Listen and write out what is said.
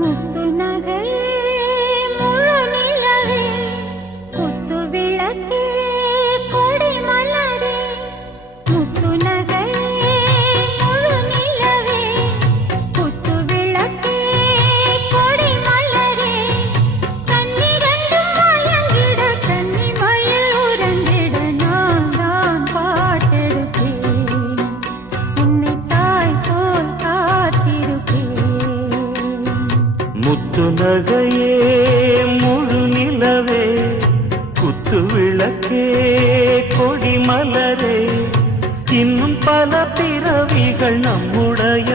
முத்து நகையே முழு நிலவே குத்து விளக்கே கொடி மலரே முத்து நகையே முழு நிலவே குத்து விளக்கே கொடி மலரே கண்ணிரண்டும் மயங்கிட கன்னி மயில் உறங்கிட நான் தான் பாட்டெடுப்பேன் உன்னை தாய் போல் காத்திருப்பேன் முத்து நகையே முழு நிலவே குத்து விளக்கே கொடி மலரே இன்னும் பல பிறவிகள் நம்முடைய